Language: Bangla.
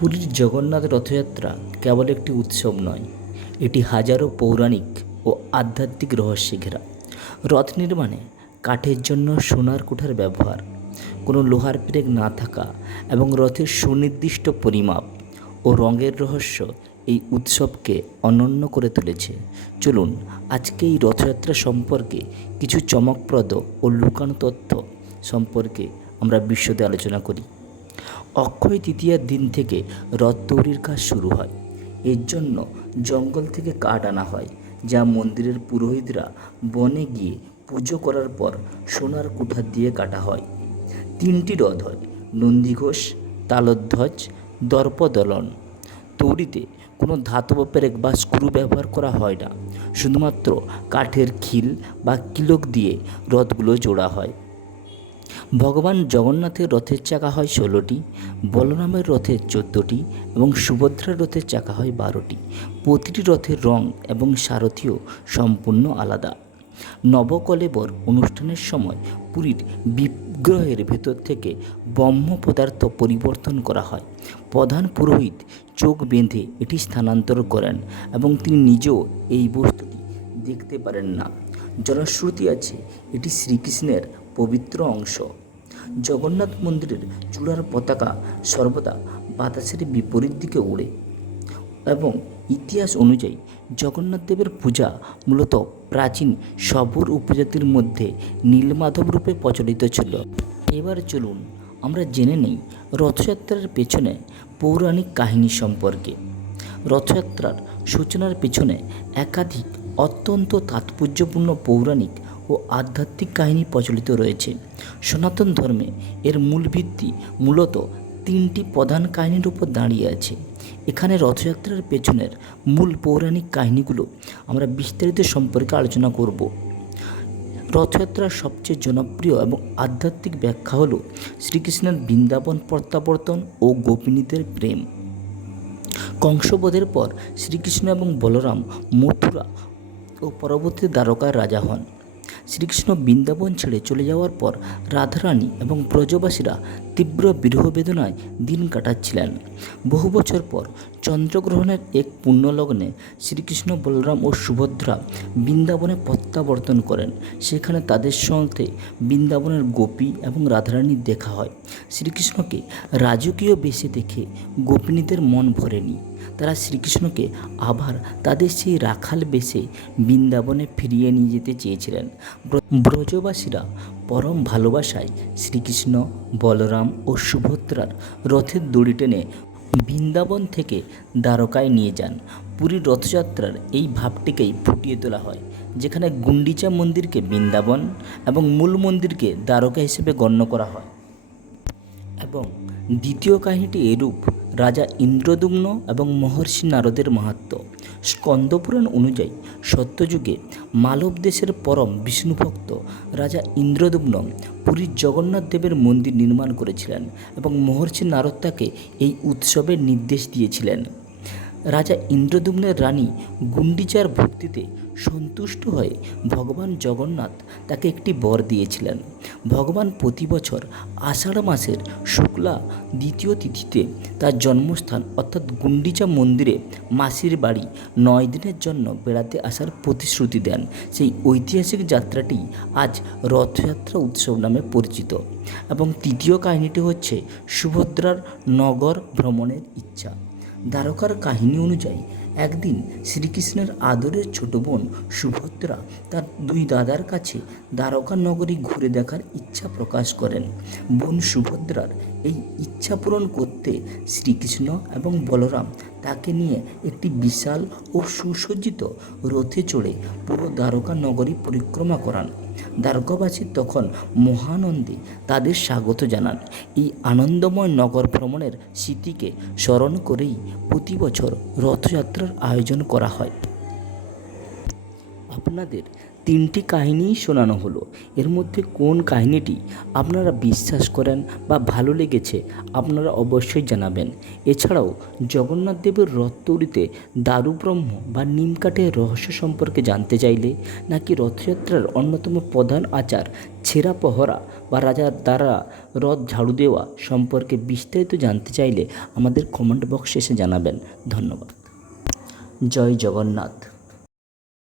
পুরীর জগন্নাথ রথযাত্রা কেবল একটি উৎসব নয়, এটি হাজারো পৌরাণিক ও আধ্যাত্মিক রহস্যে ঘেরা। রথ নির্মাণে কাঠের জন্য সোনার কুঠার ব্যবহার, কোনো লোহার পেরেক না থাকা এবং রথের সুনির্দিষ্ট পরিমাপ ও রঙের রহস্য এই উৎসবকে অনন্য করে তুলেছে। চলুন আজকে এই রথযাত্রা সম্পর্কে কিছু চমকপ্রদ ও লুকানো তথ্য সম্পর্কে আমরা বিশদে আলোচনা করি। অক্ষয় তৃতীয়ার দিন থেকে রথ তৈরির কাজ শুরু হয়। এর জন্য জঙ্গল থেকে কাঠ আনা হয়, যা মন্দিরের পুরোহিতরা বনে গিয়ে পুজো করার পর সোনার কুঠার দিয়ে কাটা হয়। 3টি রথ হয়: নন্দীঘোষ, তালধ্বজ, দর্পদলন। তৈরিতে কোনো ধাতব পেরেক বা স্ক্রু ব্যবহার করা হয় না, শুধুমাত্র কাঠের খিল বা কিলক দিয়ে রথগুলো জোড়া হয়। ভগবান জগন্নাথের রথের চাকা হয় 16টি, বলরামের রথের 14টি এবং সুভদ্রার রথের চাকা হয় 12টি। প্রতিটি রথের রং এবং সারথিও সম্পূর্ণ আলাদা। নবকলেবর অনুষ্ঠানের সময় পুরীর বিগ্রহের ভেতর থেকে ব্রহ্ম পদার্থ পরিবর্তন করা হয়। প্রধান পুরোহিত চোখ বেঁধে এটি স্থানান্তর করেন এবং তিনি নিজেও এই বস্তুটি দেখতে পারেন না। জনশ্রুতি আছে এটি শ্রীকৃষ্ণের পবিত্র অংশ। জগন্নাথ মন্দিরের চূড়ার পতাকা সর্বদা বাতাসের বিপরীত দিকে ওড়ে এবং ইতিহাস অনুযায়ী জগন্নাথ দেবের পূজা মূলত প্রাচীন শবর উপজাতির মধ্যে নীলমাধব রূপে প্রচলিত ছিল। এবার চলুন আমরা জেনে নেই রথযাত্রার পেছনে পৌরাণিক কাহিনী সম্পর্কে। রথযাত্রার সূচনার পেছনে একাধিক অত্যন্ত তাৎপর্যপূর্ণ পৌরাণিক ও আধ্যাত্মিক কাহিনী প্রচলিত রয়েছে। সনাতন ধর্মে এর মূল ভিত্তি মূলত 3টি প্রধান কাহিনীর উপর দাঁড়িয়ে আছে। এখানে রথযাত্রার পেছনের মূল পৌরাণিক কাহিনীগুলো আমরা বিস্তারিত সম্পর্কে আলোচনা করব। রথযাত্রার সবচেয়ে জনপ্রিয় এবং আধ্যাত্মিক ব্যাখ্যা হল শ্রীকৃষ্ণের বৃন্দাবন প্রত্যাবর্তন ও গোপিনীদের প্রেম। কংসবধের পর শ্রীকৃষ্ণ এবং বলরাম মথুরা ও পরবর্তী দ্বারকার রাজা হন। শ্রীকৃষ্ণ বৃন্দাবন ছেড়ে চলে যাওয়ার পর রাধারানী এবং ব্রজবাসীরা তীব্র বিরহ বেদনায় দিন কাটাচ্ছিলেন। বহু বছর পর চন্দ্রগ্রহণের এক পুণ্যলগ্নে শ্রীকৃষ্ণ, বলরাম ও সুভদ্রা বৃন্দাবনে প্রত্যাবর্তন করেন। সেখানে তাদের সাথে বৃন্দাবনের গোপী এবং রাধারানীর দেখা হয়। শ্রীকৃষ্ণকে রাজকীয় বেশে দেখে গোপিনীদের মন ভরেনি। তারা শ্রীকৃষ্ণকে আবার তাদের সেই রাখাল বেশে বৃন্দাবনে ফিরিয়ে নিয়ে যেতে চেয়েছিলেন। ব্রজবাসীরা পরম ভালোবাসায় শ্রীকৃষ্ণ, বলরাম ও সুভদ্রার রথের দড়ি টেনে বৃন্দাবন থেকে দ্বারকায় নিয়ে যান। পুরীর রথযাত্রার এই ভাবটিকেই ফুটিয়ে তোলা হয়, যেখানে গুন্ডিচা মন্দিরকে বৃন্দাবন এবং মূল মন্দিরকে দ্বারকা হিসেবে গণ্য করা হয়। এবং দ্বিতীয় কাহিনীটি এরূপ: রাজা ইন্দ্রদ্যুম্ন এবং মহর্ষি নারদের মাহাত্ম্য। স্কন্দপুরাণ অনুযায়ী সত্যযুগে মালব দেশের পরম বিষ্ণুভক্ত রাজা ইন্দ্রদ্যুম্ন পুরীর জগন্নাথ দেবের মন্দির নির্মাণ করেছিলেন এবং মহর্ষি নারদ তাকে এই উৎসবের নির্দেশ দিয়েছিলেন। রাজা ইন্দ্রদ্যুম্নের রানী গুন্ডিচার ভক্তিতে সন্তুষ্ট হয়ে ভগবান জগন্নাথ তাকে একটি বর দিয়েছিলেন। ভগবান প্রতি বছর আষাঢ় মাসের শুক্লা দ্বিতীয় তিথিতে তার জন্মস্থান অর্থাৎ গুন্ডিচা মন্দিরে মাসির বাড়ি 9 দিনের জন্য বেড়াতে আসার প্রতিশ্রুতি দেন। সেই ঐতিহাসিক যাত্রাটি আজ রথযাত্রা উৎসব নামে পরিচিত। এবং তৃতীয় কাহিনীটি হচ্ছে সুভদ্রার নগর ভ্রমণের ইচ্ছা। দ্বারকার কাহিনী অনুযায়ী একদিন শ্রীকৃষ্ণের আদরের ছোট বোন সুভদ্রা তার 2 দাদার কাছে দ্বারকা নগরী ঘুরে দেখার ইচ্ছা প্রকাশ করেন। বোন সুভদ্রার এই ইচ্ছা পূরণ করতে শ্রীকৃষ্ণ এবং বলরাম তাকে নিয়ে একটি বিশাল ও সুসজ্জিত রথে চড়ে পুরো দ্বারকা নগরী পরিক্রমা করান। দ্বারকাবাসী তখন মহানন্দে তাদের স্বাগত জানান। এই আনন্দময় নগর ভ্রমণের স্মৃতিকে স্মরণ করেই প্রতি বছর রথযাত্রার আয়োজন করা হয়। আপনাদের 3টি কাহিনিই শোনানো হলো। এর মধ্যে কোন কাহিনিটি আপনারা বিশ্বাস করেন বা ভালো লেগেছে আপনারা অবশ্যই জানাবেন। এছাড়াও জগন্নাথ দেবের রথ তৈরিতে দারুব্রহ্ম বা নিমকাঠের রহস্য সম্পর্কে জানতে চাইলে, নাকি রথযাত্রার অন্যতম প্রধান আচার ছেঁড়া পহরা বা রাজার দ্বারা রথ ঝাড়ু দেওয়া সম্পর্কে বিস্তারিত জানতে চাইলে আমাদের কমেন্ট বক্সে এসে জানাবেন। ধন্যবাদ। জয় জগন্নাথ।